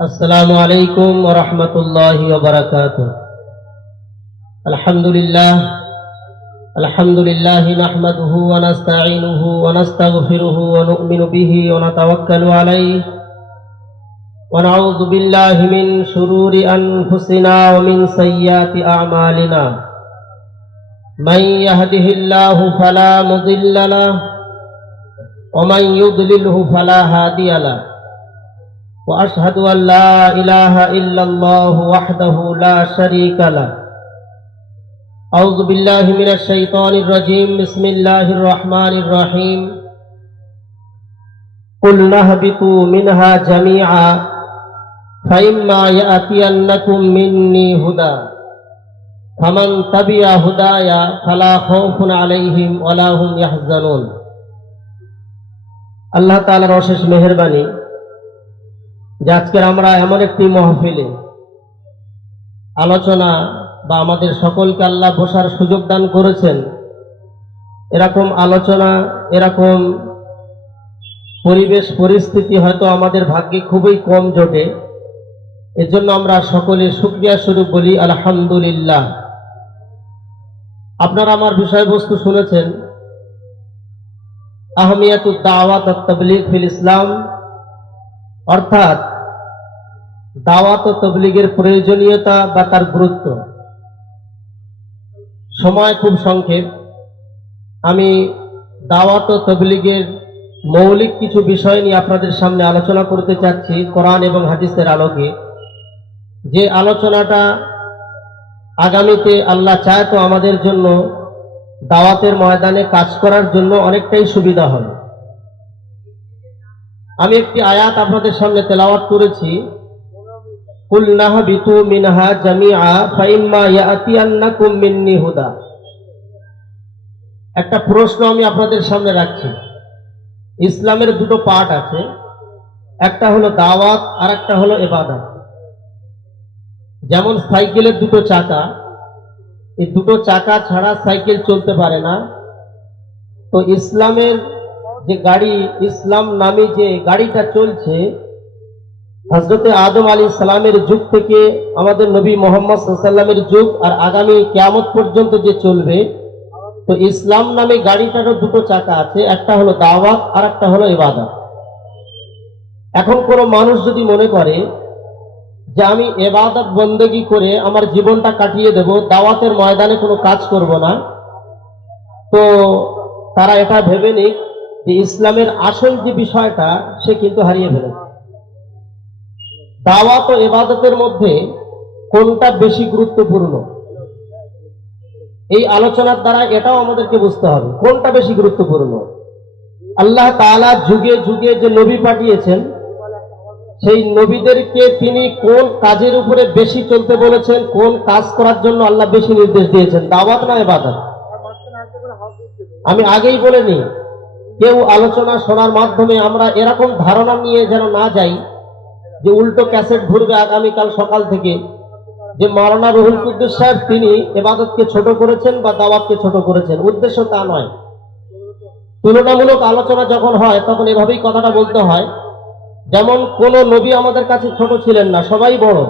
अस्सलामु अलैकुम व रहमतुल्लाहि व बरकातुहू। अल्हम्दुलिल्लाह नहमदुहु व नस्तईनुहु व नस्तगफिरुहु व नु'मिनु बिही व नतवक्कलु अलैहि व नऊज़ु बिल्लाहि मिन शुरूरि अनफुसिना व मिन सय्यिआति अअमालिना। मन यहदिहिल्लाहु फला मुदिल्ल लहु व मन युद्लिलहु फला हादिय लहु। وأشهد أن لا إله إلا الله وحده لا شريك له। أعوذ بالله من الشيطان الرجيم بسم الله الرحمن الرحيم قلنا اهبطوا منها جميعا فإما يأتينكم مني هدى فمن تبع هداي فلا خوف عليهم ولا هم يحزنون। আল্লাহ তাআলার অশেষ মেহেরবানি যে আজকের আমরা এমন একটি মাহফিলে আলোচনা বা আমাদের সকলকে আল্লাহ বসার সুযোগ দান করেছেন। এরকম আলোচনা, এরকম পরিবেশ পরিস্থিতি হয়তো আমাদের ভাগ্যে খুবই কম জোটে। এজন্য আমরা সকলে শুকরিয়া স্বরূপ বলি আলহামদুলিল্লাহ। আপনারা আমার বিষয়বস্তু শুনেছেন, আহমিয়াতুদ দাওয়াত ওয়াত তাবলীগ ফিল ইসলাম, অর্থাৎ দাওয়াত ও তাবলীগের প্রয়োজনীয়তা বা তার গুরুত্ব। সময় খুব সংক্ষেপ, আমি দাওয়াত ও তাবলীগের মৌলিক কিছু বিষয় নিয়ে আপনাদের সামনে আলোচনা করতে চাচ্ছি কোরআন এবং হাদিসের আলোকে। যে আলোচনাটা আগামীতে আল্লাহ চায় তো আমাদের জন্য দাওয়াতের ময়দানে কাজ করার জন্য অনেকটাই সুবিধা হবে। আমি একটি আয়াত আপনাদের সামনে তেলাওয়াত করেছি, কুলনা হাবিতু মিনহা জামিআ ফাইম্মা ইয়াতিয়ান্নাকুম মিন্নি হুদা। একটা প্রশ্ন আমি আপনাদের সামনে রাখছি। ইসলামের দুটো পার্ট আছে, একটা হলো দাওয়াত আর একটা হলো ইবাদত। যেমন সাইকেলের দুটো চাকা, এই দুটো চাকা ছাড়া সাইকেল চলতে পারে না। তো ইসলামের যে গাড়ি, ইসলাম নামে যে গাড়িটা চলছে, হযরতে আদম আলাইহিস সালামের যুগ থেকে আমাদের নবী মুহাম্মদ সাল্লাল্লাহু আলাইহি ওয়াসাল্লামের যুগ আর আগামী কিয়ামত পর্যন্ত যে চলবে, তো ইসলাম নামে গাড়িটারও দুটো চাকা আছে, একটা হলো দাওয়াত আর একটা হলো ইবাদত। এখন কোনো মানুষ যদি মনে করে যে আমি ইবাদত বন্দেগী করে আমার জীবনটা কাটিয়ে দেব, দাওয়াতের ময়দানে কোনো কাজ করব না, তো তারা এটা ভেবে নিক যে ইসলামের আসল যে বিষয়টা সে কিন্তু হারিয়ে ফেলেছে। দাওয়াত ও ইবাদতের মধ্যে কোনটা বেশি গুরুত্বপূর্ণ, এই আলোচনার দ্বারা এটাও আমাদেরকে বুঝতে হবে কোনটা বেশি গুরুত্বপূর্ণ। আল্লাহ তাআলা যুগে যুগে যে নবী পাঠিয়েছেন, সেই নবীদেরকে তিনি কোন কাজের উপরে বেশি চলতে বলেছেন, কোন কাজ করার জন্য আল্লাহ বেশি নির্দেশ দিয়েছেন, দাওয়াত না ইবাদত? আমি আগেই বলে নিই, কেউ আলোচনা শোনার মাধ্যমে আমরা এরকম ধারণা নিয়ে যেন না যাই যে উল্টো ক্যাসেট ঘুরবে আগামীকাল সকাল থেকে যে মাওলানা রুহুল কুদ্দুস সাহেব তিনি ইবাদতকে ছোট করেছেন বা দাওয়াতকে ছোট করেছেন। উদ্দেশ্য তা নয়। তুলনামূলক আলোচনা যখন হয় তখন এভাবেই কথাটা বলতে হয়। যেমন কোন নবী আমাদের কাছে ছোট ছিলেন না, সবাই বড়,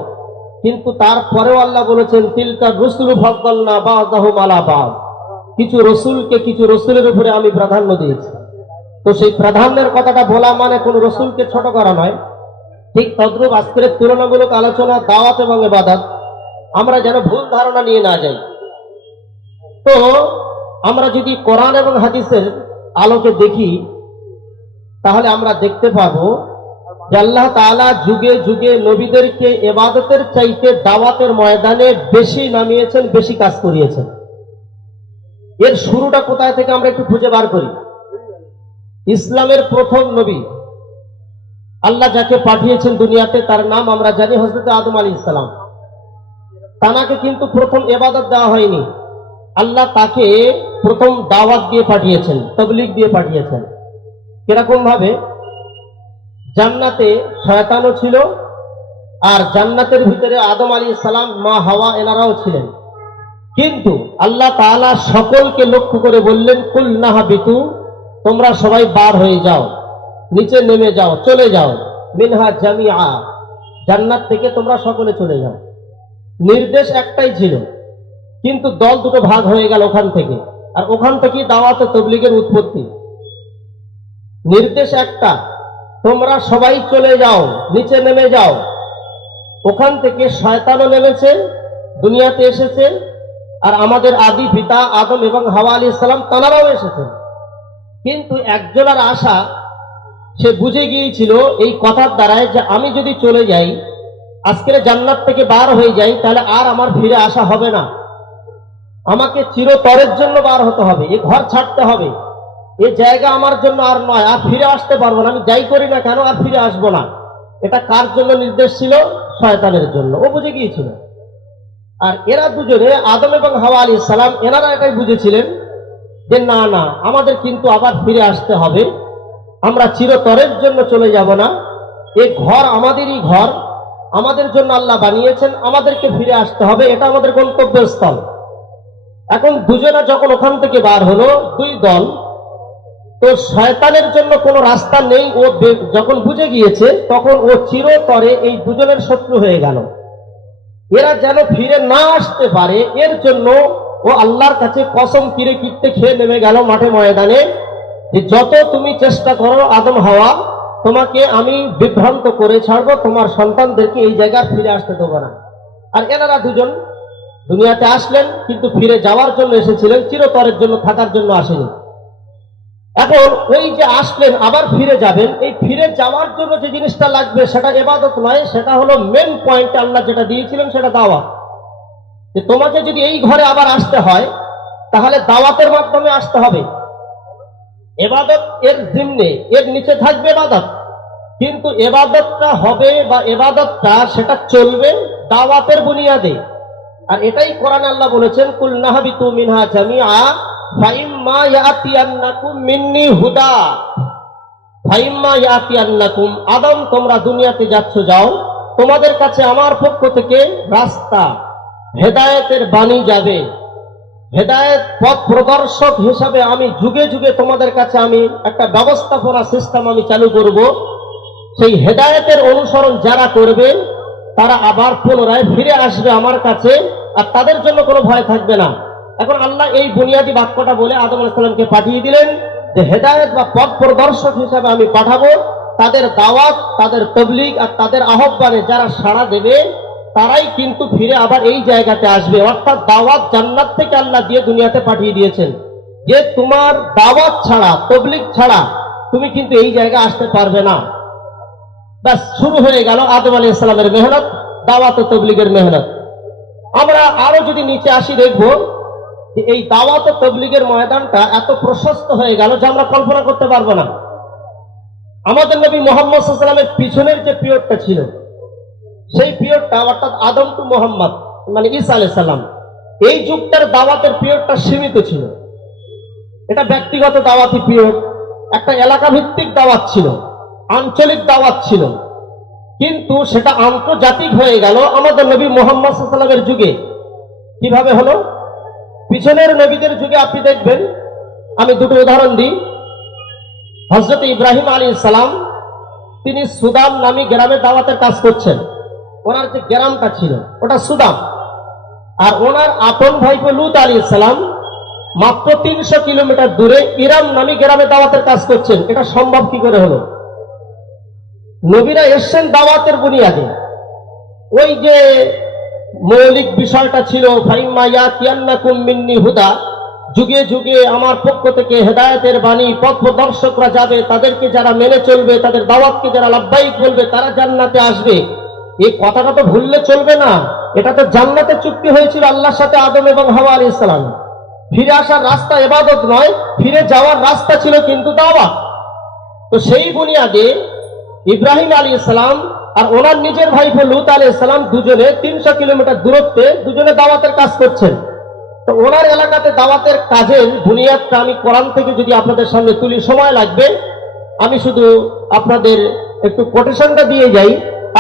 কিন্তু তারপরেও আল্লাহ বলেছেন তিলকা রুসুলু ফাদ্দালনা বা'দাহুম আলা বা'দ, কিছু রসুলকে কিছু রসুলের উপরে আমি প্রাধান্য দিয়েছি। তো সেই প্রাধান্যের কথাটা বলা মানে কোন রসুলকে ছোট করা নয়। ঠিক তদ্রূপ আজকের তুলনামূলক আলোচনা দাওয়াত এবং ইবাদত, আমরা যেন ভুল ধারণা নিয়ে না যাই। তো আমরা যদি কোরআন এবং হাদিসের আলোকে দেখি, তাহলে আমরা দেখতে পাবো যে আল্লাহ তাআলা যুগে যুগে নবীদেরকে ইবাদতের চাইতে দাওয়াতের ময়দানে বেশি নামিয়েছেন, বেশি কাজ করিয়েছেন। এর শুরুটা কোথায় থেকে আমরা একটু খুঁজে বার করি। ইসলামের প্রথম নবী আল্লাহ যাকে পাঠিয়েছেন দুনিয়াতে, তার নাম আমরা জানি হযরত আদম আলাইহিস সালাম। তাকে কিন্তু প্রথম ইবাদত দেওয়া হয়নি, আল্লাহ তাকে প্রথম দাওয়াত দিয়ে পাঠিয়েছেন, তাবলীগ দিয়ে পাঠিয়েছেন। কিরকম ভাবে? জান্নাতে শয়তানও ছিল, আর জান্নাতের ভিতরে আদম আলাইহিস সালাম, মা হাওয়া এনারাও ছিলেন। কিন্তু আল্লাহ তাআলা সকলকে লক্ষ্য করে বললেন কুলনা হাবিতু, তোমরা সবাই বার হয়ে যাও, নিচে নেমে যাও, চলে যাও, মিনহা জামিআ, জান্নাত থেকে তোমরা সকলে চলে যাও। নির্দেশ একটাই ছিল, কিন্তু দল দুটো ভাগ হয়ে গেল ওখান থেকে, আর ওখান থেকেই দাওয়াতে তবলিগের উৎপত্তি। নির্দেশ একটা, তোমরা সবাই চলে যাও, নিচে নেমে যাও। ওখান থেকে শয়তানও নেমেছে, দুনিয়াতে এসেছে, আর আমাদের আদি পিতা আদম এবং হাওয়া আলাইহিস সালাম তানারাও এসেছেন। কিন্তু একজনের আশা, সে বুঝে গিয়েছিল এই কথার দ্বারায় যে আমি যদি চলে যাই, আজকের জান্নাত থেকে বার হয়ে যাই, তাহলে আর আমার ফিরে আসা হবে না, আমাকে চিরতরের জন্য বার হতে হবে, এ ঘর ছাড়তে হবে, এ জায়গা আমার জন্য আর নয়, আর ফিরে আসতে পারবো না, আমি যাই করি না কেন আর ফিরে আসবো না। এটা কার জন্য নির্দেশ ছিল? শয়তানের জন্য। ও বুঝে গিয়েছিল। আর এরা দুজনে, আদম এবং হাওয়া আলাইহিস সালাম, এনারা এটাই বুঝেছিলেন যে না না, আমাদের কিন্তু আবার ফিরে আসতে হবে, আমরা চিরতরের জন্য চলে যাব না, এই ঘর আমাদেরই ঘর, আমাদের জন্য আল্লাহ বানিয়েছেন, আমাদেরকে ফিরে আসতে হবে, এটা আমাদের গন্তব্যস্থল। এখন দুজনা যখন ওখান থেকে বার হলো, দুই দল, তো শয়তানের জন্য কোনো রাস্তা নেই, ও যখন বুঝে গিয়েছে তখন ও চিরতরে এই দুজনের শত্রু হয়ে গেল। এরা যেন ফিরে না আসতে পারে, এর জন্য ও আল্লাহর কাছে কসম কিরে কিরতে খেয়ে নেমে গেল মাঠে ময়দানে, যে যত তুমি চেষ্টা করো আদম হাওয়া, তোমাকে আমি বিভ্রান্ত করে ছাড়বো, তোমার সন্তানদেরকে এই জায়গায় ফিরে আসতে দেবো না। আর এনারা দুজন দুনিয়াতে আসলেন, কিন্তু ফিরে যাওয়ার জন্য এসেছিলেন, চিরতরের জন্য থাকার জন্য আসেনি। এখন ওই যে আসলেন আবার ফিরে যাবেন, এই ফিরে যাওয়ার জন্য যে জিনিসটা লাগবে সেটা ইবাদত নয়, সেটা হলো মেন পয়েন্ট। আল্লাহ যেটা দিয়েছিলেন সেটা দাওয়াত। যে তোমাকে যদি এই ঘরে আবার আসতে হয়, তাহলে দাওয়াতের মাধ্যমে আসতে হবে। ইবাদত এর জিম্মে, এর নিচে থাকবে ইবাদত, কিন্তু ইবাদতটা হবে বা ইবাদতটা সেটা চলবে দাওয়াতের বুনিয়াদে। আর এটাই কোরআনে আল্লাহ বলেছেন, কুল নাহবিতু মিনহা জামিআ ফাইম্মা ইয়াতিয়ান্নাকুম মিন্নি হুদা ফাইম্মা ইয়াতিয়ান্নাকুম, আদম তোমরা দুনিয়াতে যাচ্ছ, যাও, তোমাদের কাছে আমার পক্ষ থেকে রাস্তা, হেদায়েতের বাণী যাবে, হেদায়েত পথ প্রদর্শক হিসাবে আমি যুগে যুগে তোমাদের কাছে আমি একটা ব্যবস্থাপনা সিস্টেম আমি চালু করব। সেই হেদায়েতের অনুসরণ যারা করবে তারা আবার পুনরায় ফিরে আসবে আমার কাছে, আর তাদের জন্য কোনো ভয় থাকবে না। এখন আল্লাহ এই বুনিয়াদী বাক্যটা বলে আদম আলাইহিস সালামকে পাঠিয়ে দিলেন যে হেদায়েত বা পথ প্রদর্শক হিসাবে আমি পাঠাবো। তাদের দাওয়াত, তাদের তবলিগ আর তাদের আহ্বানে যারা সাড়া দেবে, তারাই কিন্তু ফিরে আবার এই জায়গাতে আসবে। অর্থাৎ দাওয়াত জান্নাত থেকে আল্লাহ দিয়ে দুনিয়াতে পাঠিয়ে দিয়েছেন, যে তোমার দাওয়াত ছাড়া, তবলিগ ছাড়া তুমি কিন্তু এই জায়গায় আসতে পারবে না। ব্যাস, শুরু হয়ে গেল আদম আলাইহিস সালামের মেহনত, দাওয়াত ও তবলিগের মেহনত। আমরা আরো যদি নিচে আসি, দেখবো যে এই দাওয়াত ও তবলিগের ময়দানটা এত প্রশস্ত হয়ে গেল যে আমরা কল্পনা করতে পারবো না। আমাদের নবী মুহাম্মদ সাল্লাল্লাহু আলাইহি ওয়াসাল্লামের পিছনের যে পিরিয়ডটা ছিল, সেই পিরিয়ডটা অর্থাৎ আদম টু মোহাম্মদ মানে ঈসা আলাইহিস সালাম, এই যুগটার দাওয়াতের পিরিয়ডটা সীমিত ছিল। এটা ব্যক্তিগত দাওয়াতি পিরিয়ড, একটা এলাকা ভিত্তিক দাওয়াত ছিল, আঞ্চলিক দাওয়াত ছিল, কিন্তু সেটা আন্তর্জাতিক হয়ে গেল আমাদের নবী মুহাম্মদ সাল্লাল্লাহু আলাইহি ওয়াসাল্লামের যুগে। কিভাবে হলো? পিছনের নবীদের যুগে আপনি দেখবেন, আমি দুটো উদাহরণ দিই। হযরত ইব্রাহিম আলাইহিস সালাম, তিনি সুদাম নামী গ্রামে দাওয়াতের কাজ করছেন। ওনার যে গ্রামটা ছিল ওটা সুদাম, আর ওনার আপন ভাইপো লূত আলাইহিস সালাম মাত্র 300 কিলোমিটার দূরে ইরাম নামী গ্রামে দাওয়াতের কাজ করছেন। এটা সম্ভব কি করে হলো? নবীরা এসছেন দাওয়াতের বুনিয়াদে। ওই যে মৌলিক বিষয়টা ছিল ফাইম্মা ইয়াতিয়ান্নাকুম মিন্নি হুদা, যুগে যুগে আমার পক্ষ থেকে হেদায়েতের বাণী, পথ প্রদর্শকরা যাবে, তাদেরকে যারা মেনে চলবে, তাদের দাওয়াতকে যারা লাব্বাইক বলবে, তারা জান্নাতে আসবে। এই কথাটা তো ভুললে চলবে না। এটা তো জান্নাতে চুক্তি হয়েছিল আল্লাহর সাথে আদম এবং হাওয়া আলাইহিস সালাম। ফিরে আসার রাস্তা ইবাদত নয়, ফিরে যাওয়ার রাস্তা ছিল কিন্তু দাওয়াত। তো সেই বুনিয়াদে ইব্রাহিম আলাইহিস সালাম আর ওনার নিজের ভাইপো লূত আলাইহিস সালাম দুজনে 300 কিলোমিটার দূরত্বে দুজনে দাওয়াতের কাজ করছেন। তো ওনার এলাকাতে দাওয়াতের কাজের বুনিয়াদটা আমি কোরআন থেকে যদি আপনাদের সামনে তুলি, সময় লাগবে, আমি শুধু আপনাদের একটু কোটেশনটা দিয়ে যাই।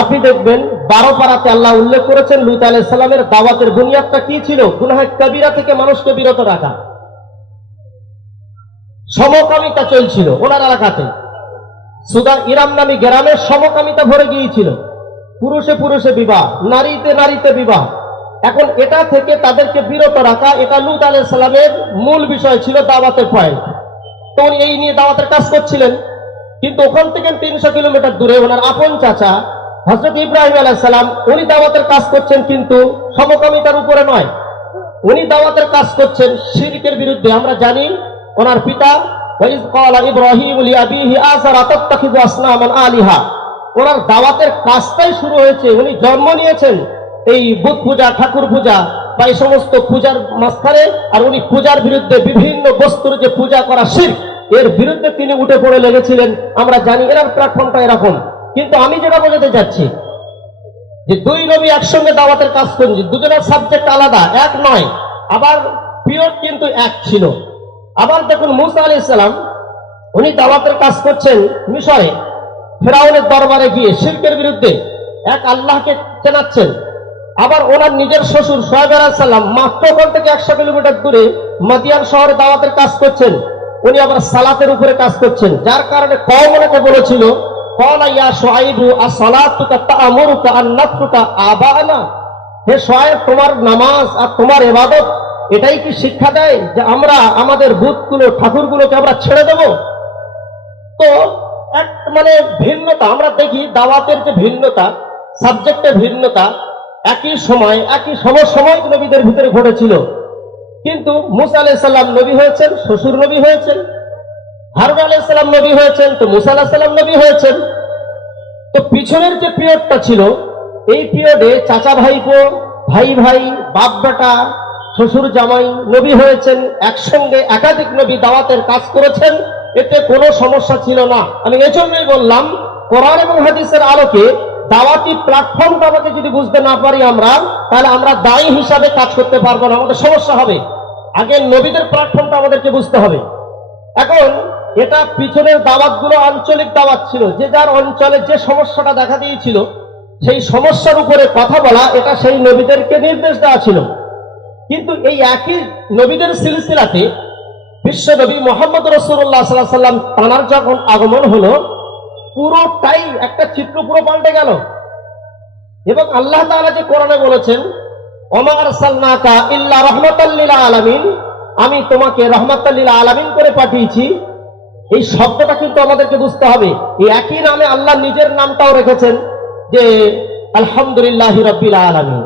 আপনি দেখবেন 12 পারাতে আল্লাহ উল্লেখ করেছেন লূত আলাইহিস সালামের দাওয়াতের বুনিয়াদটা কি ছিল। গুনাহ কবিরা থেকে মানুষকে বিরত রাখা, সমকামিতা চলছিল ওনার এলাকাতে। সুদা ইরাম নামী গ্রামে সমকামিতা ভরে গিয়েছিল। পুরুষে পুরুষে বিবাহ, নারীতে নারীতে বিবাহ। এখন এটা থেকে তাদেরকে বিরত রাখা, এটা লূত আলাইহিস সালামের মূল বিষয় ছিল, দাওয়াতের পয়েন্ট। তো উনি এই নিয়ে দাওয়াতের কাজ করছিলেন। কিন্তু ওখান থেকে 300 কিলোমিটার দূরে ওনার আপন চাচা হযরত ইব্রাহিম আলাইহিস সালাম, উনি দাওয়াতের কাজ করছেন, কিন্তু সমকামিতার উপরে নয়, উনি দাওয়াতের কাজ করছেন শিরকের বিরুদ্ধে। আমরা জানি ওনার পিতা ওয়াইজ ক্বালা ইব্রাহিম লিআবিহি আযার আতাত্তাখিযু আসনামান আলিহা, ওনার দাওয়াতের কাজটাই শুরু হয়েছে, উনি জন্ম নিয়েছেন এই বুত পূজা, ঠাকুর পূজা বা এই সমস্ত পূজার মাঝখানে। আর উনি পূজার বিরুদ্ধে, বিভিন্ন বস্তুর যে পূজা করা শিরক, এর বিরুদ্ধে তিনি উঠে পড়ে লেগেছিলেন। আমরা জানি এর প্ল্যাটফর্মটা এরকম। কিন্তু আমি যেটা বোঝাতে যাচ্ছি যে দুই নবী একসঙ্গে দাওয়াতের কাজ করেন, দুজনের সাবজেক্ট আলাদা, এক নয়, আবার পিরিয়ড কিন্তু এক ছিল। আবার দেখুন মূসা আলাইহিস সালাম, উনি দাওয়াতের কাজ করছেন মিশরে, ফেরাউনের দরবারে গিয়ে শিরকের বিরুদ্ধে এক আল্লাহকে চেনাচ্ছেন। আবার ওনার নিজের শ্বশুর শুআয়ব আলাইহিস সালাম মাত্র ওখান থেকে 100 কিলোমিটার দূরে মাদিয়ান শহরে দাওয়াতের কাজ করছেন, উনি আবার সালাতের উপরে কাজ করছেন। যার কারণে কওম ওনাকে বলেছিল, ক্বালা ইয়া শুআইবু আস-সালাতুকা তা'মুরুকা আন নাতরুকা আবানা, হে শুআয়ব, তোমার নামাজ আর তোমার ইবাদত এটাই কি শিক্ষা দেয় যে আমরা আমাদের বুতগুলো, ঠাকুরগুলোকে আমরা ছেড়ে দেব? তো এক মানে ভিন্নতা আমরা দেখি, দাওয়াতের যে ভিন্নতা, সাবজেক্টের ভিন্নতা, একই সময় একই সমসাময়িক নবীদের ভিতরে ঘটেছিল। কিন্তু মূসা আলাইহিস সালাম নবী হয়েছেন, শ্বশুর নবী হয়েছেন, হারুন আলাইহিস সালাম নবী হয়েছেন, তো মূসা আলাইহিস সালাম নবী হয়েছেন। তো পিছনের যে পিরিয়ডটা ছিল, এই পিরিয়ডে চাচা ভাইপো, ভাই ভাই, বাপ বেটা, শ্বশুর জামাই নবী হয়েছেন, একসঙ্গে একাধিক নবী দাওয়াতের কাজ করেছেন, এতে কোনো সমস্যা ছিল না। আমি এজন্যই বললাম, কোরআন এবং হাদিসের আলোকে দাওয়াতি প্ল্যাটফর্মটা আমাকে যদি বুঝতে না পারি আমরা, তাহলে আমরা দায়ী হিসাবে কাজ করতে পারবো না, আমাদের সমস্যা হবে। আগে নবীদের প্ল্যাটফর্মটা আমাদেরকে বুঝতে হবে। এখন এটা পিছনের দাওয়াতগুলো আঞ্চলিক দাওয়াত ছিল, যে যার অঞ্চলে যে সমস্যাটা দেখা দিয়েছিল সেই সমস্যার উপরে কথা বলা, এটা সেই নবীদেরকে নির্দেশ দেওয়া ছিল। কিন্তু এই একই নবীদের সিলসিলাতে বিশ্ব নবী মুহাম্মদ রাসূলুল্লাহ সাল্লাল্লাহু আলাইহি ওয়াসাল্লাম তানার যখন আগমন হলো, পুরোটাই একটা চিত্র পুরো পাল্টে গেল। এবং আল্লাহ তাআলা যে কোরআনে বলেছেন, ওমা আরসালনাকা ইল্লা রাহমাতাল লিল আলামিন, আমি তোমাকে রাহমাতাল লিল আলামিন করে পাঠিয়েছি, এই শব্দটা কিন্তু আমাদেরকে বুঝতে হবে। এই একই নামে আল্লাহ নিজের নামটাও রেখেছেন যে আলহামদুলিল্লাহি রাব্বিল আলামিন।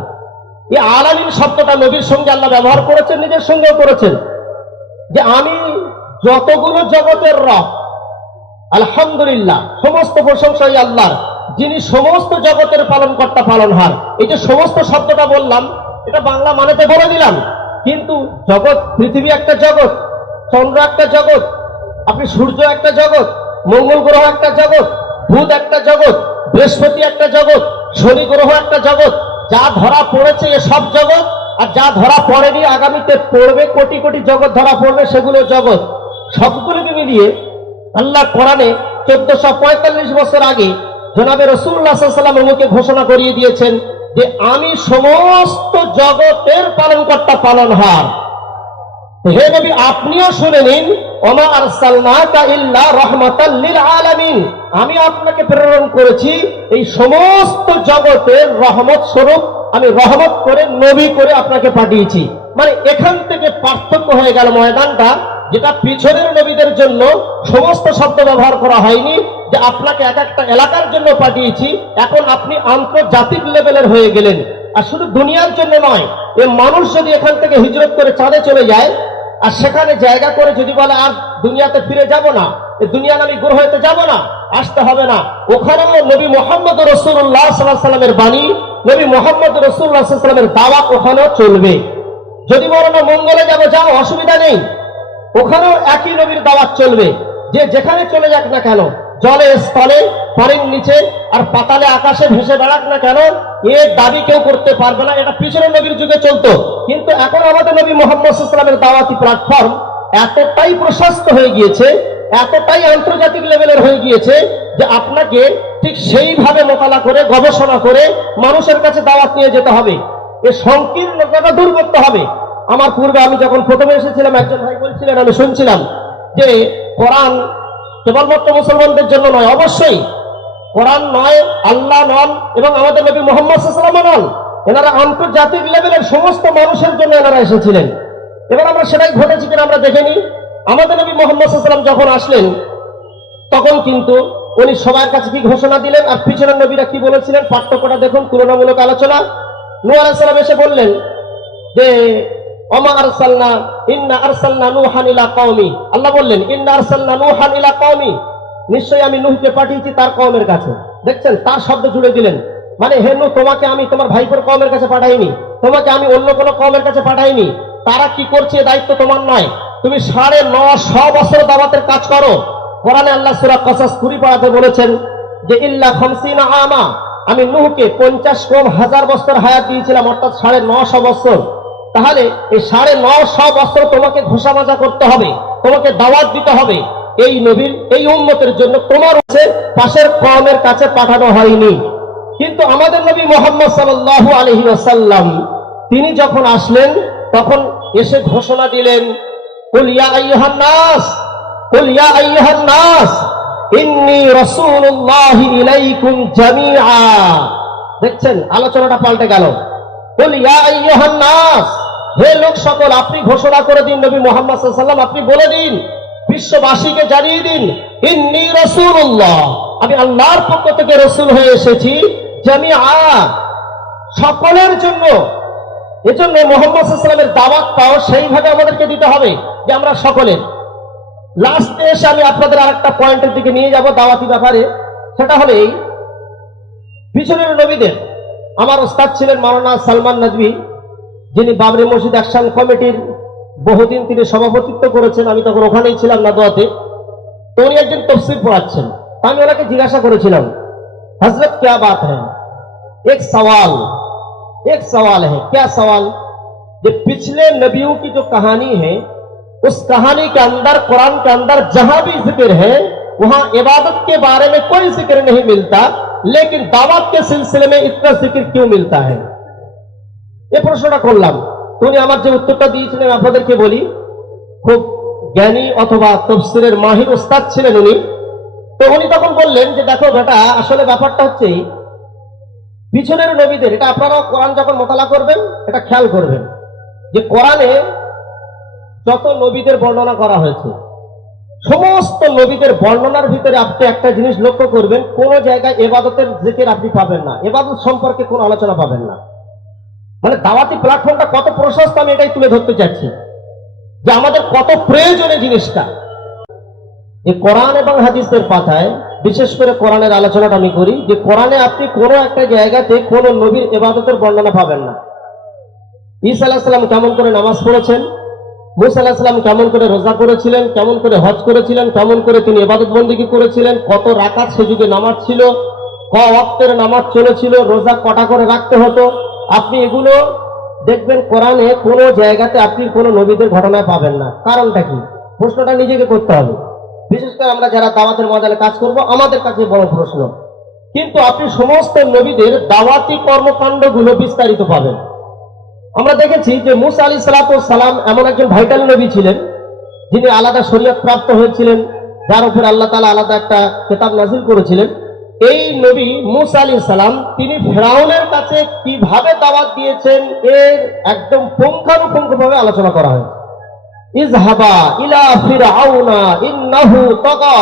এই আলামিন শব্দটা নবীর সঙ্গে আল্লাহ ব্যবহার করেছেন, নিজের সঙ্গেও করেছেন, যে আমি যতগুলো জগতের রব, আলহামদুলিল্লাহ, সমস্ত প্রশংসা এই আল্লাহর, যিনি সমস্ত জগতের পালনকর্তা, পালনহার। এই যে সমস্ত শব্দটা বললাম, এটা বাংলা মানেতে বলে দিলাম, কিন্তু জগৎ, পৃথিবী একটা জগৎ, চন্দ্র একটা জগৎ, আপনি সূর্য একটা জগৎ, মঙ্গল গ্রহ একটা জগৎ, বুধ একটা জগৎ, বৃহস্পতি একটা জগৎ, শনি গ্রহ একটা জগৎ। যা ধরা পড়েছে এ সব জগৎ, আর যা ধরা পড়েনি আগামীতে পড়বে, কোটি কোটি জগৎ ধরা পড়বে, সেগুলো জগৎ। সবগুলোকে মিলিয়ে আল্লাহ কোরআনে 1445 বছর আগে জনাবে রাসূলুল্লাহ সাল্লাল্লাহু আলাইহি ওয়াসাল্লামের মুখে ঘোষণা করিয়ে দিয়েছেন যে আমি সমস্ত জগতের পালনকর্তা, পালনহার। হে নবী, আপনিও শুনে নিন, ওমা আরসালনাকা ইল্লা রাহমাতাল লিল আলামিন, আমি আপনাকে প্রেরণ করেছি এই সমস্ত জগতের রহমত স্বরূপ, আমি রহমত করে, নবী করে আপনাকে পাঠিয়েছি। মানে এখান থেকে পার্থক্য হয়ে গেল ময়দানটা, যেটা পিছনের নবীদের জন্য সমস্ত শব্দ ব্যবহার করা হয়নি, যে আপনাকে এক একটা এলাকার জন্য পাঠিয়েছি, এখন আপনি আন্তর্জাতিক লেভেলের হয়ে গেলেন। আর শুধু দুনিয়ার জন্য নয়, এ মানুষ যদি এখান থেকে হিজরত করে চাঁদে চলে যায় আর সেখানে জায়গা করে যদি বলে আর দুনিয়াতে ফিরে যাব না, দুনিয়া নামী গ্রহেতে যাব না, আসতে হবে না, ওখানেও নবী মুহাম্মদ রাসূলুল্লাহ সাল্লাল্লাহু আলাইহি ওয়াসাল্লামের বাণী, নবী মুহাম্মদ রাসূলুল্লাহ সাল্লাল্লাহু আলাইহি ওয়াসাল্লামের দাওয়াত ওখানেও চলবে। যদি বলো না মঙ্গলে যাব, যাও, অসুবিধা নেই, ওখানেও একই নবীর দাওয়াত চলবে। যে যেখানে চলে যাক না কেন, জলে, স্থলে, পানির নিচে আর পাতালে, আকাশে ভেসে বেড়াক না কেন, এর দাবি কেউ করতে পারবে না। এটা পিছনের নবীর যুগে চলতো, কিন্তু এখন আমাদের নবী মুহাম্মদ সাল্লাল্লাহু আলাইহি ওয়াসাল্লামের দাওয়াতি প্ল্যাটফর্ম এতটাই প্রশস্ত হয়ে গিয়েছে, এতটাই আন্তর্জাতিক লেভেলের হয়ে গিয়েছে যে আপনাকে ঠিক সেইভাবে মোকালা করে, গবেষণা করে মানুষের কাছে দাওয়াত নিয়ে যেতে হবে। এ সংকীর্ণতাটা দূর করতে হবে। আমার পূর্বে আমি যখন প্রথমে এসেছিলাম, একজন ভাই বলছিলেন, আমি শুনছিলাম যে কোরআন কেবলমাত্র মুসলমানদের জন্য নয়, অবশ্যই কোরআন নয়, আল্লাহ নন, এবং আমাদের নবী মুহাম্মদ সাল্লাল্লাহু আলাইহি ওয়াসাল্লাম নন। এনারা আন্তর্জাতিক লেভেলের সমস্ত মানুষের জন্য এনারা এসেছিলেন। এবার আমরা সেটাই ঘটেছি কিনা আমরা দেখে নিই। আমাদের নবী মুহাম্মদ সাল্লাল্লাহু আলাইহি ওয়াসাল্লাম যখন আসলেন তখন কিন্তু উনি সবার কাছে কি ঘোষণা দিলেন আর পিছনের নবীরা কি বলেছিলেন, পার্থক্যটা দেখুন, তুলনামূলক আলোচনা। নূহ আলাইহিস সালাম এসে বললেন যে ওমা আরসালনা ইন্না আরসালনা নূহান ইলা কওমি, আল্লাহ বললেন ইন্না আরসালনা নূহান ইলা কওমি, নিশ্চয়ই আমি নূহকে পাঠিয়েছি তার কওমের কাছে। দেখছেন, তার শব্দ জুড়ে দিলেন, মানে হে নূহ, তোমাকে আমি তোমার ভাইপোর কওমের কাছে পাঠাইনি, তোমাকে আমি অন্য কোনো কওমের কাছে পাঠাইনি। তারা কি করছে দায়িত্ব তোমার নয়, তুমি 950 বছর দাওয়াতের কাজ করো। কোরআনে আল্লাহ সূরা কসস 20 পারাতে বলেছেন যে ইল্লা 50 আমা, আমি নূহকে 50 কম 1000 বছর হায়াত দিয়েছিলাম, অর্থাৎ 950 বছর। তাহলে এই 950 বছর তোমাকে ঘোষামাজা করতে হবে, তোমাকে দাওয়াত দিতে হবে। এই নবীর এই উম্মতের জন্য তোমার হচ্ছে পাশের কওমের কাছে পাঠানো হয়নি। কিন্তু আমাদের নবী মুহাম্মদ সাল্লাল্লাহু আলাইহি ওয়াসাল্লাম তিনি যখন আসলেন তখন এসে ঘোষণা দিলেন, কুল ইয়া আইয়ুহান নাস, কুল ইয়া আইয়ুহান নাস ইন্নী রাসূলুল্লাহি ইলাইকুম জামিআ। দেখছেন, আলোচনাটা পাল্টে গেল। কুল ইয়া আইয়ুহান নাস, হে লোক সকল, আপনি ঘোষণা করে দিন, নবী মুহাম্মদ সাল্লাল্লাহু আলাইহি ওয়াসাল্লাম আপনি বলে দিন, বিশ্ববাসীকে জানিয়ে দিন, ইন্নী রাসূলুল্লাহ, আমি আল্লাহর পক্ষ থেকে রাসূল হয়ে এসেছি, জামিআ, সকলের জন্য। এজন্য মুহাম্মদ সাল্লাল্লাহু আলাইহি ওয়াসাল্লামের দাওয়াতটাও সেইভাবে আমাদেরকে দিতে হবে যে আমরা সকলের। লাস্টে এসে আমি আপনাদের আরেকটা পয়েন্টের দিকে নিয়ে যাব দাওয়াতি ব্যাপারে, সেটা হলো এই পিছনের নবীদের। আমার ওস্তাদ ছিলেন মাওলানা সালমান নদভী, যিনি বাবরি মসজিদ অ্যাকশন কমিটির বহুদিন তিনি সভাপতিত্ব করেছেন, আমি তখন ওখানেই ছিলাম না দোয়াতে। তো উনি একদিন তফসির পড়াচ্ছেন, আমি ওনাকে জিজ্ঞাসা করেছিলাম, হযরত क्या बात है, एक सवाल है, क्या सवाल, जो पिछले नबियों की जो कहानी है उस कहानी के अंदर, कुरान के अंदर जहां भी जिक्र है वहां इबादत के बारे में कोई जिक्र नहीं मिलता, लेकिन दावत के सिलसिले में इतना जिक्र क्यों मिलता है। ये প্রশ্নটা করলাম। উনি আমার যে উত্তরটা দিয়েছিলেন আপনাদেরকে বলি, খুব জ্ঞানী অথবা তাফসীরের মাহির ওস্তাদ ছিলেন উনি। তো উনি তখন বললেন যে দেখো বেটা, আসলে ব্যাপারটা হচ্ছে পিছনের নবীদের, এটা আপনারাও কোরআন যখন মোতালা করবেন এটা খেয়াল করবেন যে কোরআনে যত নবীদের বর্ণনা করা হয়েছে, সমস্ত নবীদের বর্ণনার ভিতরে আপনি একটা জিনিস লক্ষ্য করবেন, কোন জায়গায় ইবাদতের জিকির আপনি পাবেন না, ইবাদত সম্পর্কে কোনো আলোচনা পাবেন না। মানে দাওয়াতি প্ল্যাটফর্মটা কত প্রশস্ত, আমি এটাই তুলে ধরতে চাচ্ছি যে আমাদের কত প্রয়োজনীয় জিনিসটা। এই কোরআন এবং হাদিসের পাতায়, বিশেষ করে কোরআনের আলোচনাটা আমি করি, যে কোরআনে আপনি কোনো একটা জায়গাতে কোন নবীর ইবাদতের বর্ণনা পাবেন না। ঈসা আলাইহিস সালাম কেমন করে নামাজ পড়েছেন, মুসা আলাইহিস সালাম কেমন করে রোজা করেছিলেন, কেমন করে হজ করেছিলেন, কেমন করে তিনি ইবাদত বন্দেগী করেছিলেন, কত রাকাত সে যুগে নামাজ ছিল, ক ওয়াক্তের নামাজ চলেছিল, রোজা কটা করে রাখতে হতো, আপনি এগুলো দেখবেন কোরআনে কোনো জায়গাতে আপনি কোনো নবীদের ঘটনায় পাবেন না। কারণটা কি? প্রশ্নটা নিজেকে করতে হবে। বিশেষ করে আমরা যারা দাওয়াতের ময়দানে কাজ করব, আমাদের কাছে বড় প্রশ্ন। কিন্তু আপনি সমস্ত নবীদের দাওয়াতি কর্মকাণ্ডগুলো বিস্তারিত পাবেন। আমরা দেখেছি যে মুসা আলাইহিস সালাম এমন একজন ভাইটাল নবী ছিলেন, যিনি আলাদা শরীয়ত প্রাপ্ত হয়েছিলেন, যার উপর আল্লাহ তাআলা আলাদা একটা কিতাব নাযিল করেছিলেন। এই নবী মুসা আলাইহিস সালাম তিনি ফেরাউনের কাছে কিভাবে দাওয়াত দিয়েছেন এর একদম পুঙ্খানুপুঙ্খভাবে আলোচনা করা হয়েছে। ইযহাবা ইলা ফিরআউনা ইন্নাহু তাগা,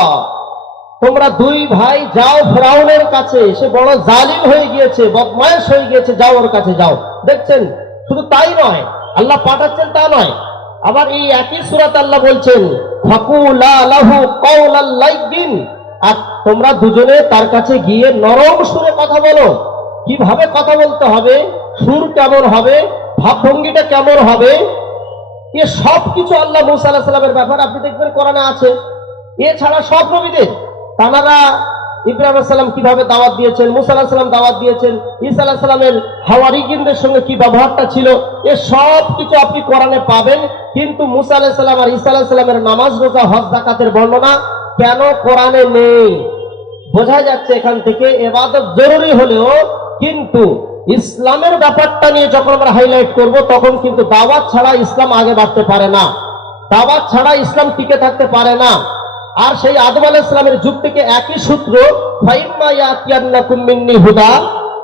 তোমরা দুই ভাই যাও ফেরাউনের কাছে, সে বড় জালিম হয়ে গিয়েছে, বদমাইশ হয়ে গিয়েছে, যাও ওর কাছে যাও। দেখছেন, শুধু তাই নয়, আল্লাহ পাঠাচ্ছেন তা নয়, আবার এই একই সূরাতে আল্লাহ বলছেন ফাকুলা লাহু কাওলাল লাইয়িন, আর তোমরা দুজনে তার কাছে গিয়ে নরম সুরে কথা বলো। কিভাবে কথা বলতে হবে, সুর কেমন হবে, ভাবভঙ্গিটা কেমন হবে, এ সব কিছু আল্লাহ মুসা আলাইহিস সালামের ব্যাপারে আপনি দেখবেন কোরআনে আছে। এছাড়া সব নবীদের, তারা ইব্রাহিম আলাইহিস সালাম কিভাবে দাওয়াত দিয়েছেন, মুসা আলাইহিস সালাম দাওয়াত দিয়েছেন, ঈসা আলাইহিস সালামের হাওয়ারিয়িনদের সঙ্গে কি ব্যবহারটা ছিল, এ সব কিছু আপনি কোরআনে পাবেন। কিন্তু মুসা আলাইহিস সালাম আর ঈসা আলাইহিস সালামের নামাজ, রোজা, হজ, যাকাতের বর্ণনা কেন কোরআনে নেই? বোঝা যাচ্ছে এখান থেকে ইবাদত জরুরি হলেও কিন্তু ইসলামের ব্যাপারটা নিয়ে যখন আমরা হাইলাইট করব, তখন কিন্তু দাওয়াত ছাড়া ইসলাম আগে বাড়তে পারে না, দাওয়াত ছাড়া ইসলাম টিকে থাকতে পারে না। আর সেই আদম আলাইহিস সালামের যুগ থেকে একই সূত্র, ফাইম্মা ইয়াতিয়ান্নাকুম মিন্নি হুদা,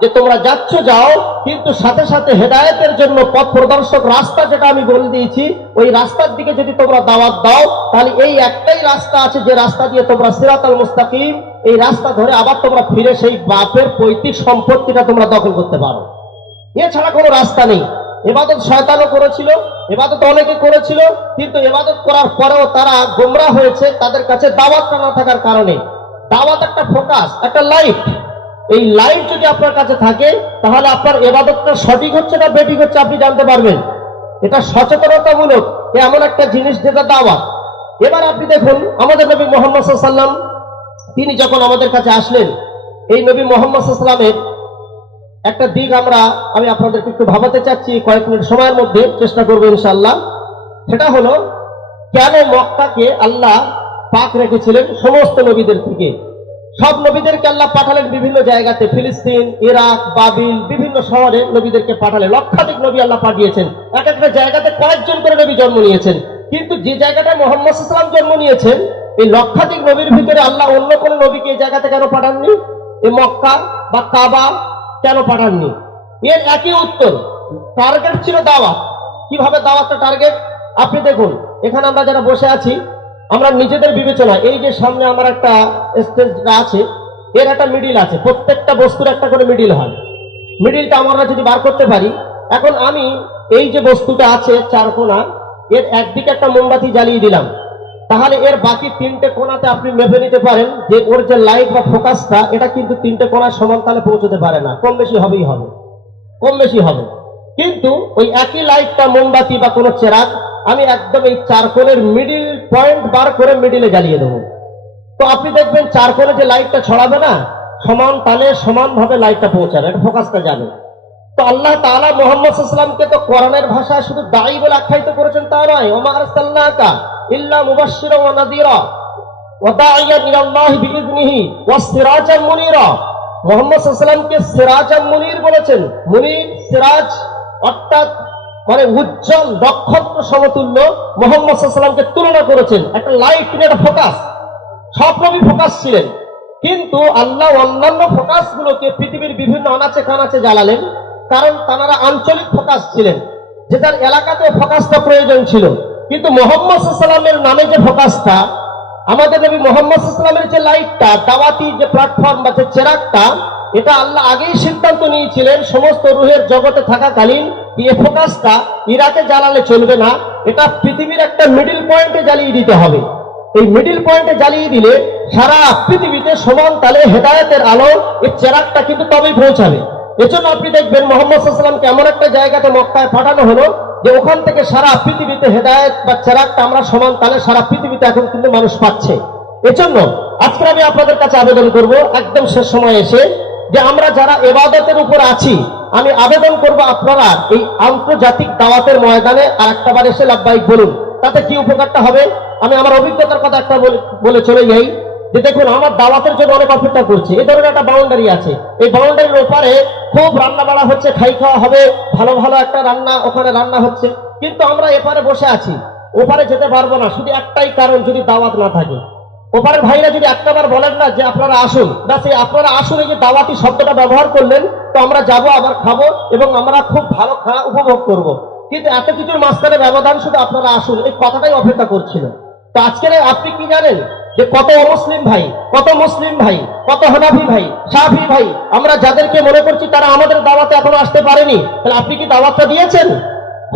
যে তোমরা যাচ্ছ যাও, কিন্তু সাথে সাথে হেদায়েতের জন্য পথ প্রদর্শক রাস্তা যেটা আমি বলে দিয়েছি, ওই রাস্তার দিকে যদি তোমরা দাওয়াত দাও, তাহলে এই একটাই রাস্তা আছে যে রাস্তা দিয়ে তোমরা সিরাতাল মুস্তাকিম, এই রাস্তা ধরে আবার তোমরা ফিরে সেই বাপের পৈতৃক সম্পত্তিটা তোমরা দখল করতে পারো। এছাড়া কোনো রাস্তা নেই। ইবাদত শয়তানও করেছিল, ইবাদত অনেকে করেছিল, কিন্তু ইবাদত করার পরেও তারা গোমরাহ হয়েছে তাদের কাছে দাওয়াতটা না থাকার কারণে। দাওয়াত একটা ফোকাস, একটা লাইট। এই লাইট যদি আপনার কাছে থাকে, তাহলে আপনার ইবাদতটা সঠিক হচ্ছে না বেঠিক হচ্ছে আপনি জানতে পারবেন। এটা সচেতনতামূলক এমন একটা জিনিস যেটা দাওয়াত। এবার আপনি দেখুন, আমাদের নবী মুহাম্মদ সাল্লাল্লাহু আলাইহি ওয়াসাল্লাম তিনি যখন আমাদের কাছে আসলেন, এই নবী মুহাম্মদ সাল্লাল্লাহু আলাইহি ওয়াসাল্লামের একটা দিক আমি আপনাদেরকে একটু ভাবাতে চাচ্ছি কয়েক মিনিট সময়ের মধ্যে, চেষ্টা করবো ইনশাআল্লাহ। সেটা হলো, কেন মক্কাকে আল্লাহ পাক রেখেছিলেন সমস্ত নবীদের থেকে। সব নবীদেরকে আল্লাহ পাঠালেন বিভিন্ন জায়গাতে, ফিলিস্তিন, ইরাক, বাবিল, বিভিন্ন শহরে নবীদেরকে পাঠালেন। লক্ষাধিক নবী আল্লাহ পাঠিয়েছেন, এক একটা জায়গাতে কয়েকজন করে নবী জন্ম নিয়েছেন। কিন্তু যে জায়গাটায় মুহাম্মদ সাল্লাল্লাহু আলাইহি ওয়াসাল্লাম জন্ম নিয়েছেন, এই লক্ষাধিক নবীর ভিতরে আল্লাহ অন্য কোন নবীকে এই জায়গাতে কেন পাঠাননি? এই মক্কা বা কাবা কেন পাঠাননি? এর একই উত্তর, টার্গেট ছিল দাওয়াত। কিভাবে দাওয়াতটা টার্গেট? আপনি দেখুন, এখানে আমরা যারা বসে আছি, আমরা নিজেদের বিবেচনা, এই যে সামনে আমার একটা স্টেজটা আছে, এর একটা মিডিল আছে, প্রত্যেকটা বস্তুর একটা করে মিডিল হয়। মিডিলটা আমরা যদি বার করতে পারি, এখন আমি এই যে বস্তুটা আছে চারকোনা, এর একদিকে একটা মোমবাতি জ্বালিয়ে দিলাম, তাহলে এর বাকি তিনটে কোণাতে আপনি মেপে নিতে পারেন যে ওর যে লাইট বা ফোকাসটা, এটা কিন্তু তিনটে কোণায় সমান তালে পৌঁছতে পারে না, কম বেশি হবেই হবে, কম বেশি হবে। কিন্তু ওই একই লাইটটা, মোমবাতি বা কোনো চেরাগ, আমি একদম এই চার কোণের মিডিল পয়েন্ট বার করে মিডিলে জ্বালিয়ে দেবো, তো আপনি দেখবেন চার কোণে যে লাইটটা ছড়াবে না, সমান তালে সমানভাবে লাইটটা পৌঁছাবে, এটা ফোকাসটা যাবে। তো আল্লাহ তাআলা মুহাম্মদ সাল্লাল্লাহু আলাইহি ওয়াসাল্লামকে তো কোরআনের ভাষায় শুধু দাঈ বলে আখ্যায়িত করেছেন তা নয়, ওমা আরসালনাকা ইল্লা মুবাশশিরান ওয়া নাযীরা ওয়া দাঈয়ান ইলাল্লাহি বিইযনিহি ওয়া সিরাজাম মুনীরা। মুহাম্মদ সাল্লাল্লাহু আলাইহি ওয়াসাল্লামকে সিরাজাম মুনীর বলেছেন। মুনীর, সিরাজ অর্থাৎ মানে উজ্জ্বল নক্ষত্র সমতুল্য মুহাম্মদ সাল্লাল্লাহু আলাইহি ওয়াসাল্লামকে তুলনা করেছেন। একটা লাইট, একটা ফোকাস। সব নবী ফোকাস ছিলেন, কিন্তু আল্লাহ অন্যান্য ফোকাস গুলোকে পৃথিবীর বিভিন্ন আনাচে কানাচে জ্বালালেন, কারণ তারা আঞ্চলিক ফোকাস ছিলেন, যে তার এলাকাতে ফোকাসটা প্রয়োজন ছিল। কিন্তু মুহাম্মদ সাল্লাল্লাহু আলাইহি ওয়াসাল্লামের নামে যে ফোকাসটা, আমাদের নবী মুহাম্মদ সাল্লাল্লাহু আলাইহি ওয়াসাল্লামের যে লাইটটা, দাওয়াতি যে প্ল্যাটফর্ম বা যে চেরাগটা, এটা আল্লাহ আগেই সিদ্ধান্ত নিয়েছিলেন সমস্ত রুহের জগতে থাকাকালীন, এই ফোকাসটা ইরাকে জ্বালালে চলবে না, এটা পৃথিবীর একটা মিডিল পয়েন্টে জ্বালিয়ে দিতে হবে। এই মিডিল পয়েন্টে জ্বালিয়ে দিলে সারা পৃথিবীতে সমান তালে হেদায়েতের আলো, এই চেরাগটা কিন্তু তবেই পৌঁছাবে। এজন্য আপনি দেখবেন মুহাম্মদ সাল্লাল্লাহু আলাইহি ওয়াসাল্লামকে এমন একটা জায়গাতে মক্কায় পাঠানো হলো, যে ওখান থেকে সারা পৃথিবীতে হেদায়েত বা চেরাগটা আমরা সমান তালে সারা পৃথিবীতে এখন কিন্তু মানুষ পাচ্ছে। এজন্য আজকে আমি আপনাদের কাছে আবেদন করব, একদম শেষ সময় এসে, যে আমরা যারা ইবাদতের উপর আছি, আমি আবেদন করব আপনারা এই আন্তর্জাতিক দাওয়াতের ময়দানে আর একটা বার এসে লাব্বাইক বলুন। তাতে কি উপকারটা হবে? আমি আমার অভিজ্ঞতার কথা একটা বলে চলে যাই, যে দেখুন, আমার দাওয়াতের জন্য অনেক অপেক্ষা করছে। এই ধরনের একটা বাউন্ডারি আছে, এই বাউন্ডারির ওপারে খুব রান্না বাড়া হচ্ছে, খাই খাওয়া হবে, ভালো ভালো একটা রান্না ওখানে রান্না হচ্ছে, কিন্তু আমরা এপারে বসে আছি, ওপারে যেতে পারবো না। শুধু একটাই কারণ, যদি দাওয়াত না থাকে। ওপারের ভাইরা যদি একটাবার বলেন না যে আপনারা আসুন, ব্যাস এই আপনারা আসুন, এই যে দাওয়াতি শব্দটা ব্যবহার করলেন, তো আমরা যাবো, আবার খাবো এবং আমরা খুব ভালো খাওয়া উপভোগ করব। কিন্তু এত কিছুর মাঝখানে ব্যবধান, শুধু আপনারা আসুন, এই কথাটাই অপেক্ষা করছিল। তো আজকের আপনি কি জানেন যে কত অমুসলিম ভাই, কত মুসলিম ভাই, কত হানাফি ভাই, শাফি ভাই, আমরা যাদেরকে মনে করছি তারা আমাদের দাওয়াতে এখনো আসতে পারেনি, তাহলে আপনি কি দাওয়াতটা দিয়েছেন?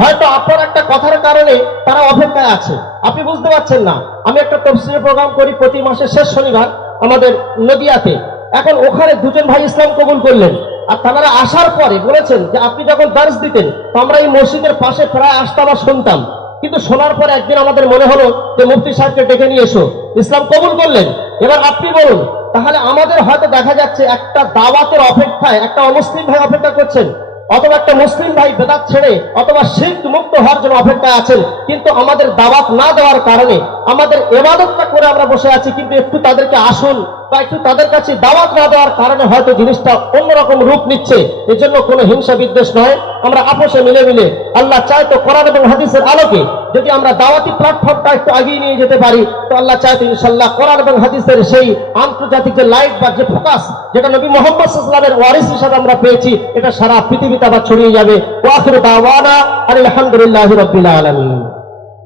হয়তো আপনার একটা কথার কারণে তারা অপেক্ষায় আছে, আপনি বুঝতে পারছেন না। আমি একটা তাফসীরের প্রোগ্রাম করি প্রতি মাসের শেষ শনিবার আমাদের নদিয়াতে। এখন ওখানে দুজন ভাই ইসলাম কবুল করলেন, আর তারা আসার পরে বলেছেন যে আপনি যখন দার্স দিতেন, তো আমরা এই মসজিদের পাশে প্রায় আসতাম আর শুনতাম, কিন্তু শোনার পরে একদিন আমাদের মনে হলো যে মুফতি সাহেবকে ডেকে নিয়ে এসো, ইসলাম কবুল করলেন। এবার আপনি বলুন, তাহলে আমাদের হয়তো দেখা যাচ্ছে একটা দাওয়াতের অপেক্ষায় একটা অমুসলিম ভাই অপেক্ষা করছেন, অথবা একটা মুসলিম ভাই বেদাত ছেড়ে অথবা শিরক মুক্ত হওয়ার জন্য অপেক্ষায় আছেন, কিন্তু আমাদের দাওয়াত না দেওয়ার কারণে আমাদের ইবাদতটা করে আমরা বসে আছি, কিন্তু একটু তাদেরকে আসুন বা একটু তাদের কাছে দাওয়াত না দেওয়ার কারণে হয়তো জিনিসটা অন্যরকম রূপ নিচ্ছে। এর জন্য কোনো হিংসা বিদ্বেষ নয়, আমরা আপোষে মিলে মিলে আল্লাহ চায় তো কোরআন এবং হাদিসের আলোকে যদি আমরা দাওয়াতি প্ল্যাটফর্মটা একটু এগিয়ে নিয়ে যেতে পারি, তো আল্লাহ চায় তো ইনশাআল্লাহ কোরআন এবং হাদিসের সেই আন্তর্জাতিক যে লাইট বা যে ফোকাস যেটা নবী মুহাম্মদ সাল্লাল্লাহু আলাইহি ওয়াসাল্লামের ওয়ারিস হিসেবে আমরা পেয়েছি, এটা সারা পৃথিবীতে আবার ছড়িয়ে যাবে। ওয়া আখিরু দাওয়ানা আলহামদুলিল্লাহি রাব্বিল আলামিন।